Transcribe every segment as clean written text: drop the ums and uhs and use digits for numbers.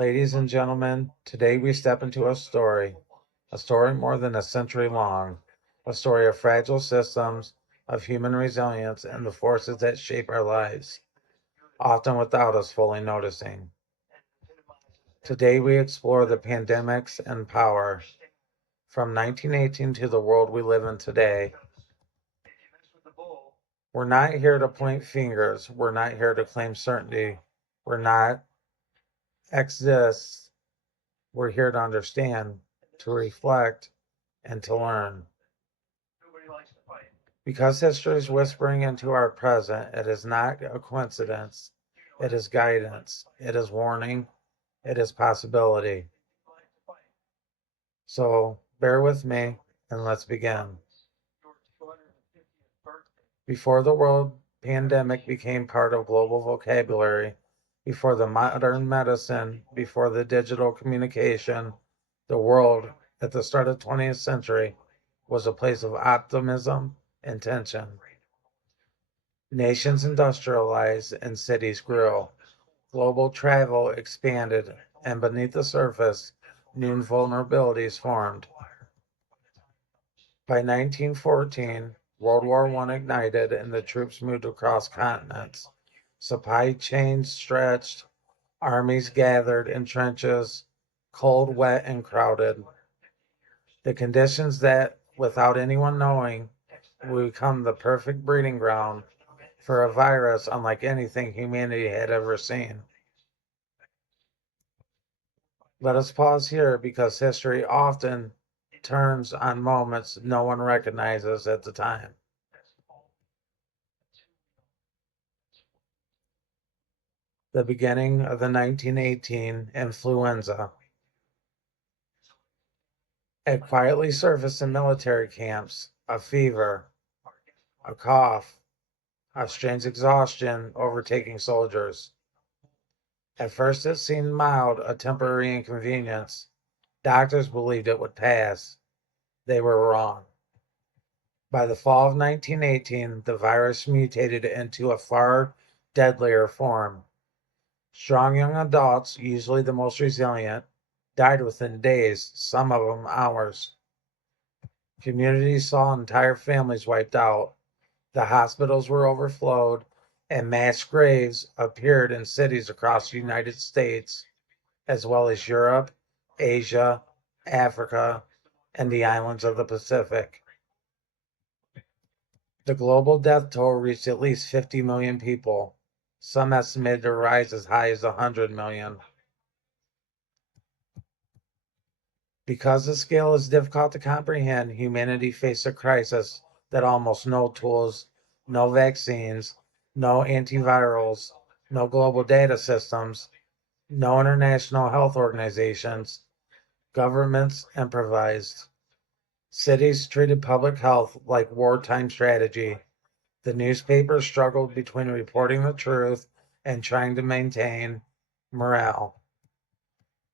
Ladies and gentlemen, today we step into a story more than a century long, a story of fragile systems, of human resilience, and the forces that shape our lives, often without us fully noticing. Today we explore the pandemics and power. From 1918 to the world we live in today, we're not here to point fingers. We're not here to claim certainty. We're not exist. We're here to understand, to reflect, and to learn. Because history is whispering into our present, it is not a coincidence. It is guidance. It is warning. It is possibility. So bear with me and let's begin. Before the world pandemic became part of global vocabulary, before the modern medicine, before the digital communication, the world at the start of the 20th century was a place of optimism and tension. Nations industrialized and cities grew. Global travel expanded, and beneath the surface, new vulnerabilities formed. By 1914, World War I ignited and the troops moved across continents. Supply chains stretched, armies gathered in trenches, cold, wet, and crowded. The conditions that, without anyone knowing, would become the perfect breeding ground for a virus unlike anything humanity had ever seen. Let us pause here because history often turns on moments no one recognizes at the time. The beginning of the 1918 influenza. It quietly surfaced in military camps, a fever, a cough, a strange exhaustion overtaking soldiers. At first it seemed mild, a temporary inconvenience. Doctors believed it would pass. They were wrong. By the fall of 1918, the virus mutated into a far deadlier form. Strong young adults, usually the most resilient, died within days, some of them hours. Communities saw entire families wiped out. The hospitals were overflowed, and mass graves appeared in cities across the United States, as well as Europe, Asia, Africa, and the islands of the Pacific. The global death toll reached at least 50 million people. Some estimated to rise as high as 100 million. Because the scale is difficult to comprehend, humanity faced a crisis that almost no tools, no vaccines, no antivirals, no global data systems, no international health organizations, governments improvised. Cities treated public health like wartime strategy. The newspapers struggled between reporting the truth and trying to maintain morale.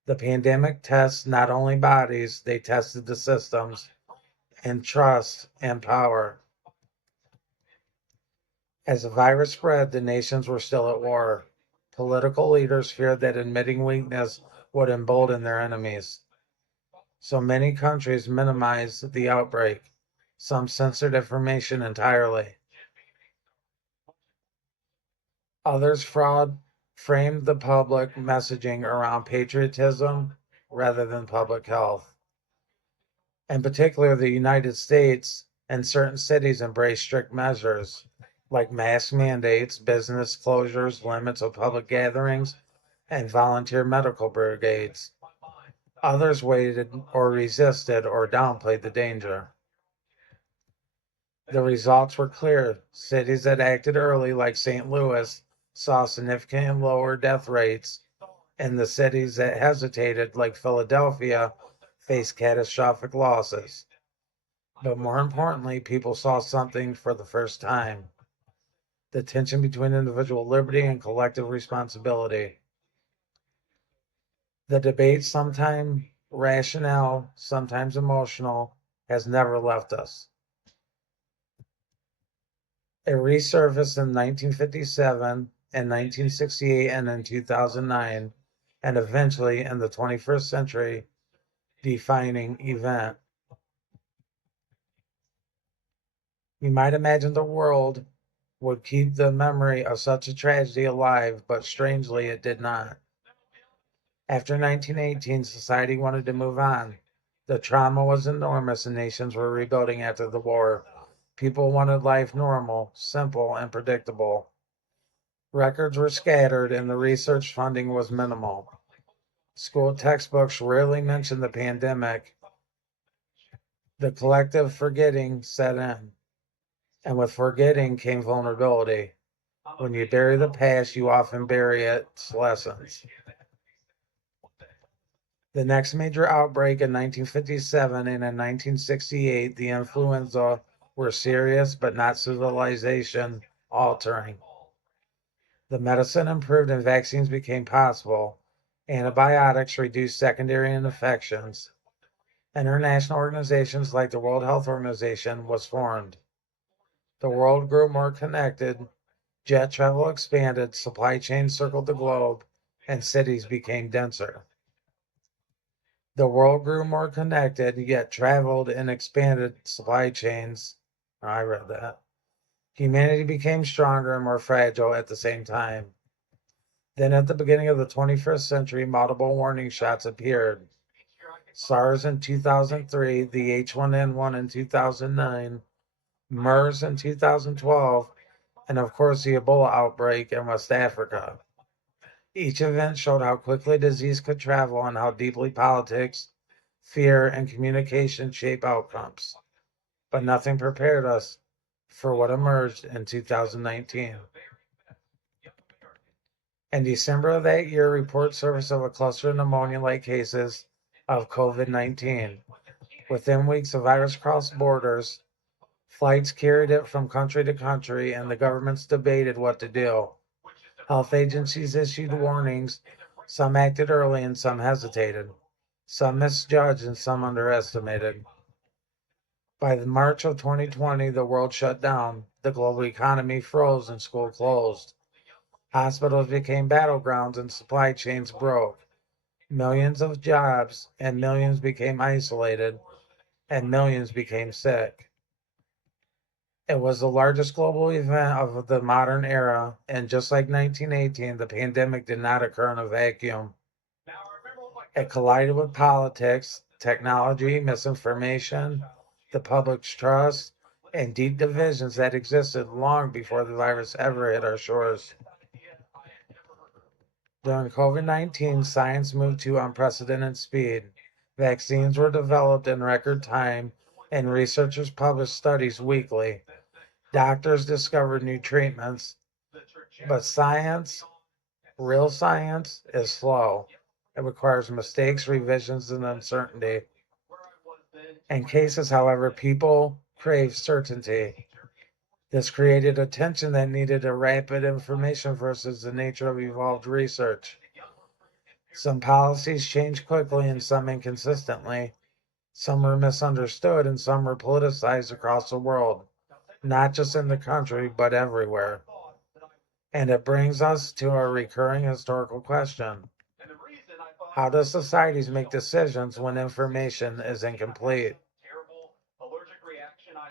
The pandemic tests not only bodies, they tested the systems and trust and power. As the virus spread, the nations were still at war. Political leaders feared that admitting weakness would embolden their enemies. So many countries minimized the outbreak. Some censored information entirely. Others framed the public messaging around patriotism rather than public health. In particular, the United States and certain cities embraced strict measures like mask mandates, business closures, limits of public gatherings, and volunteer medical brigades. Others waited or resisted or downplayed the danger. The results were clear. Cities that acted early, like St. Louis, saw significantly lower death rates, and the cities that hesitated, like Philadelphia, faced catastrophic losses. But more importantly, people saw something for the first time: the tension between individual liberty and collective responsibility. The debate, sometimes rational, sometimes emotional, has never left us. It resurfaced in 1957 and 1968 and in 2009 and eventually in the 21st century defining event. You might imagine the world would keep the memory of such a tragedy alive, but strangely it did not. After 1918, society wanted to move on. The trauma was enormous and nations were rebuilding after the war. People wanted life normal, simple, and predictable. Records were scattered and the research funding was minimal. School textbooks rarely mentioned the pandemic. The collective forgetting set in. And with forgetting came vulnerability. When you bury the past, you often bury its lessons. The next major outbreak in 1957 and in 1968, the influenza, were serious but not civilization altering. The medicine improved and vaccines became possible. Antibiotics reduced secondary infections. International organizations like the World Health Organization was formed. The world grew more connected, jet travel expanded, supply chains circled the globe, and cities became denser. The world grew more connected, yet traveled and expanded supply chains. I read that. Humanity became stronger and more fragile at the same time. Then, at the beginning of the 21st century, multiple warning shots appeared. SARS in 2003, the H1N1 in 2009, MERS in 2012, and of course the Ebola outbreak in West Africa. Each event showed how quickly disease could travel and how deeply politics, fear, and communication shape outcomes. But nothing prepared us for what emerged in 2019. In December of that year, reports surfaced of a cluster of pneumonia-like cases of COVID-19. Within weeks, the virus crossed borders. Flights carried it from country to country, and the governments debated what to do. Health agencies issued warnings. Some acted early and some hesitated. Some misjudged and some underestimated. By the March of 2020, the world shut down. The global economy froze and school closed. Hospitals became battlegrounds and supply chains broke. Millions of jobs and millions became isolated and millions became sick. It was the largest global event of the modern era, and just like 1918, the pandemic did not occur in a vacuum. It collided with politics, technology, misinformation, the public's trust, and deep divisions that existed long before the virus ever hit our shores. During COVID-19, science moved to unprecedented speed. Vaccines were developed in record time, and researchers published studies weekly. Doctors discovered new treatments, but science, real science, is slow. It requires mistakes, revisions, and uncertainty. In cases, however, people crave certainty. This created a tension that needed a rapid information versus the nature of evolved research. Some policies changed quickly and some inconsistently. Some were misunderstood and some were politicized across the world, not just in the country, but everywhere. And it brings us to a recurring historical question. How do societies make decisions when information is incomplete?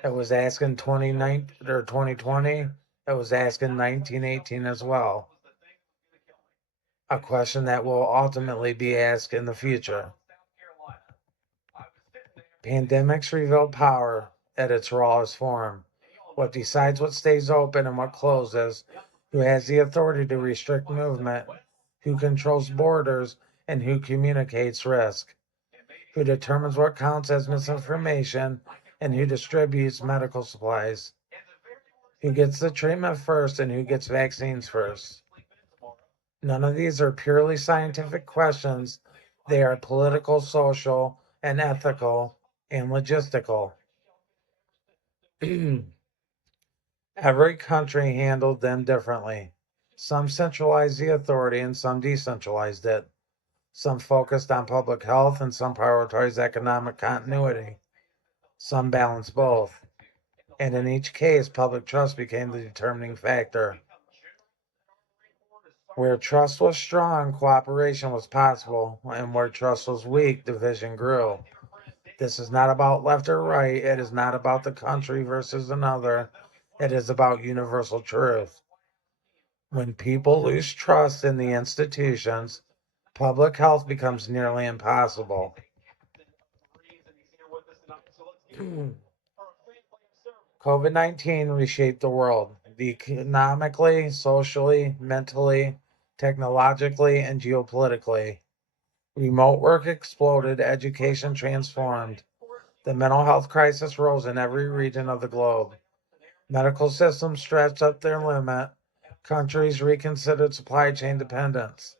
It was asked in 2020. It was asked in 1918 as well. A question that will ultimately be asked in the future. Pandemics reveal power at its rawest form. What decides what stays open and what closes, who has the authority to restrict movement, who controls borders, and who communicates risk, who determines what counts as misinformation, and who distributes medical supplies, who gets the treatment first and who gets vaccines first. None of these are purely scientific questions. They are political, social, and ethical, and logistical. Every country handled them differently. Some centralized the authority and some decentralized it. Some focused on public health and some prioritized economic continuity. Some balanced both. And in each case, public trust became the determining factor. Where trust was strong, cooperation was possible, and where trust was weak, division grew. This is not about left or right. It is not about the country versus another. It is about universal truth. When people lose trust in the institutions, public health becomes nearly impossible. COVID-19 reshaped the world, economically, socially, mentally, technologically, and geopolitically. Remote work exploded, education transformed. The mental health crisis rose in every region of the globe. Medical systems stretched up their limit. Countries reconsidered supply chain dependence.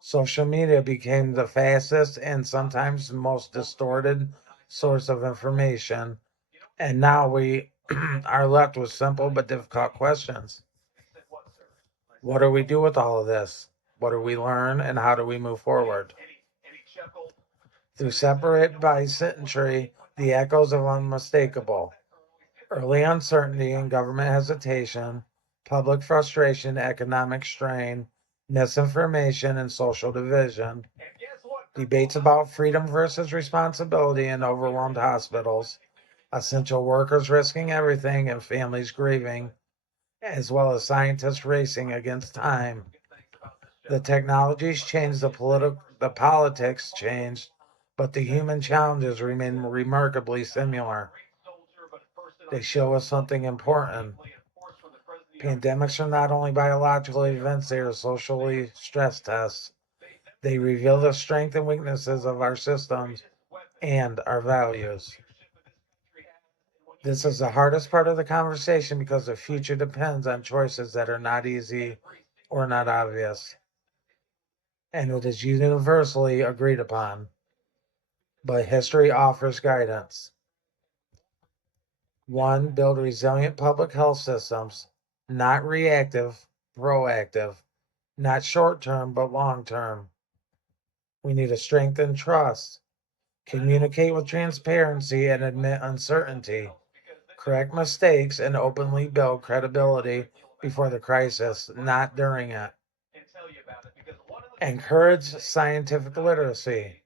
Social media became the fastest and sometimes most distorted source of information. And now we are left with simple but difficult questions. What do we do with all of this? What do we learn and how do we move forward? Through separate by century, the echoes of unmistakable. Early uncertainty and government hesitation, public frustration, economic strain, misinformation, and social division. Debates about freedom versus responsibility in overwhelmed hospitals, essential workers risking everything and families grieving, as well as scientists racing against time. The technologies changed, the politics changed, but the human challenges remain remarkably similar. They show us something important. Pandemics are not only biological events, they are socially stress tests. They reveal the strengths and weaknesses of our systems and our values. This is the hardest part of the conversation because the future depends on choices that are not easy or not obvious. And it is universally agreed upon. But history offers guidance. One, build resilient public health systems, not reactive, proactive, not short term, but long term. We need to strengthen trust, communicate with transparency, and admit uncertainty, correct mistakes, and openly build credibility before the crisis, not during it. Encourage scientific literacy.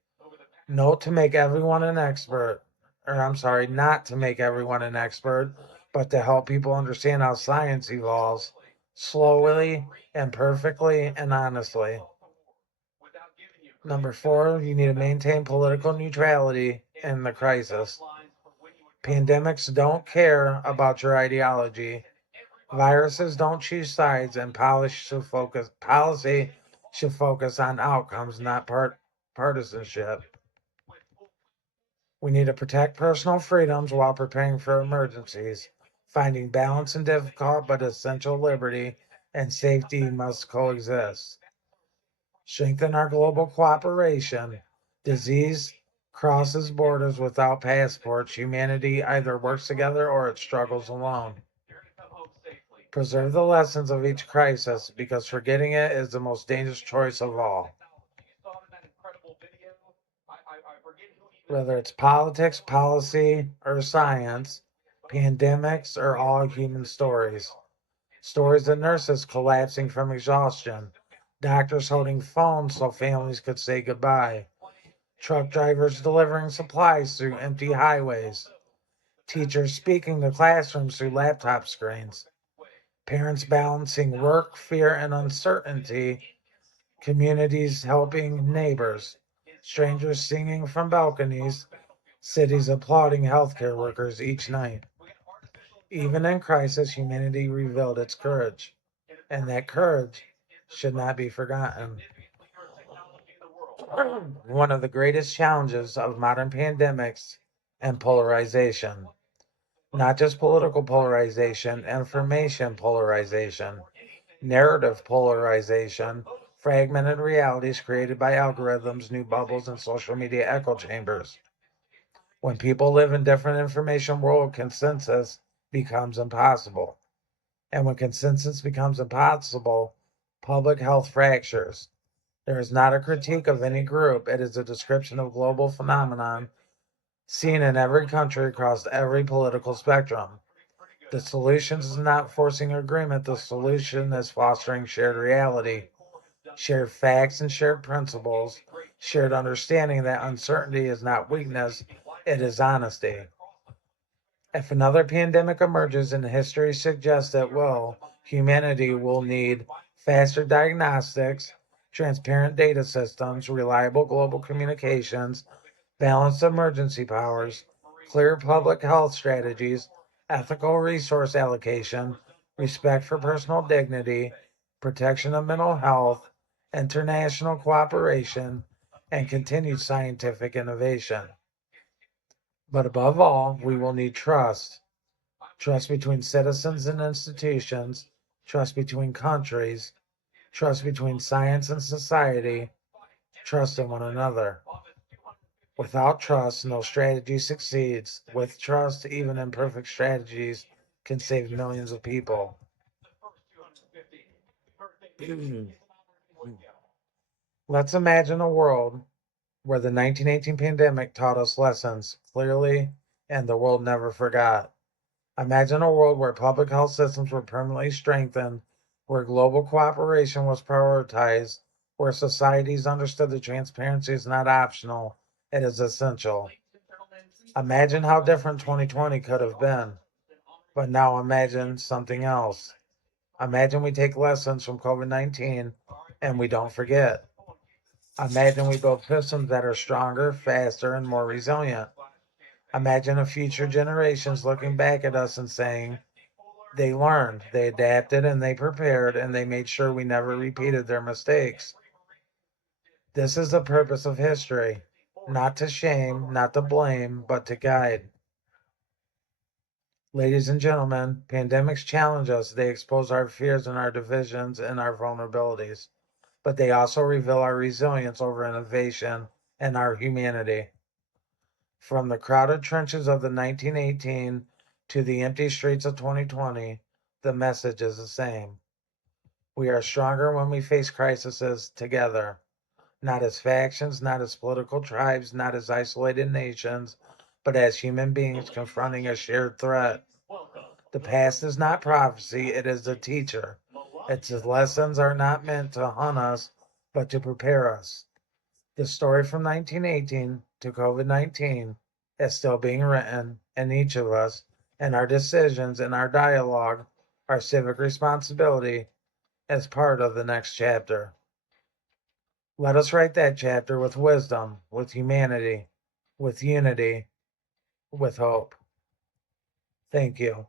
Note to make everyone an expert, or I'm sorry, not to make everyone an expert, but to help people understand how science evolves slowly, imperfectly, and honestly. Number four, you need to maintain political neutrality in the crisis. Pandemics don't care about your ideology. Viruses don't choose sides, and policy should focus on outcomes, not partisanship. We need to protect personal freedoms while preparing for emergencies. Finding balance in difficult but essential liberty and safety must coexist. Strengthen our global cooperation. Disease crosses borders without passports. Humanity either works together or it struggles alone. Preserve the lessons of each crisis because forgetting it is the most dangerous choice of all. Whether it's politics, policy, or science, pandemics are all human stories. Stories of nurses collapsing from exhaustion, doctors holding phones so families could say goodbye, truck drivers delivering supplies through empty highways, teachers speaking to classrooms through laptop screens, parents balancing work, fear, and uncertainty, communities helping neighbors, strangers singing from balconies, cities applauding healthcare workers each night. Even in crisis, humanity revealed its courage, and that courage should not be forgotten. One of the greatest challenges of modern pandemics and polarization, not just political polarization, information polarization, narrative polarization, fragmented realities created by algorithms, new bubbles, and social media echo chambers. When people live in different information world, consensus becomes impossible. And when consensus becomes impossible, public health fractures. There is not a critique of any group. It is a description of global phenomenon seen in every country across every political spectrum. The solution is not forcing agreement. The solution is fostering shared reality. shared facts and shared principles, shared understanding that uncertainty is not weakness, it is honesty. If another pandemic emerges and history suggests it will, humanity will need faster diagnostics, transparent data systems, reliable global communications, balanced emergency powers, clear public health strategies, ethical resource allocation, respect for personal dignity, protection of mental health, international cooperation, and continued scientific innovation. But above all, we will need trust. Trust between citizens and institutions, trust between countries, trust between science and society, trust in one another. Without trust, no strategy succeeds. With trust, even imperfect strategies can save millions of people. Let's imagine a world where the 1918 pandemic taught us lessons clearly and the world never forgot. Imagine a world where public health systems were permanently strengthened, where global cooperation was prioritized, where societies understood that transparency is not optional, it is essential. Imagine how different 2020 could have been. But now imagine something else. Imagine we take lessons from COVID 19 and we don't forget. Imagine we build systems that are stronger, faster, and more resilient. Imagine a future generations looking back at us and saying, they learned, they adapted, and they prepared, and they made sure we never repeated their mistakes. This is the purpose of history, not to shame, not to blame, but to guide. Ladies and gentlemen, pandemics challenge us. They expose our fears and our divisions and our vulnerabilities, but they also reveal our resilience over innovation and our humanity. From the crowded trenches of the 1918 to the empty streets of 2020, the message is the same. We are stronger when we face crises together, not as factions, not as political tribes, not as isolated nations, but as human beings confronting a shared threat. The past is not prophecy, it is the teacher. Its lessons are not meant to hunt us, but to prepare us. The story from 1918 to COVID 19 is still being written, and each of us, and our decisions and our dialogue, our civic responsibility, as part of the next chapter. Let us write that chapter with wisdom, with humanity, with unity, with hope. Thank you.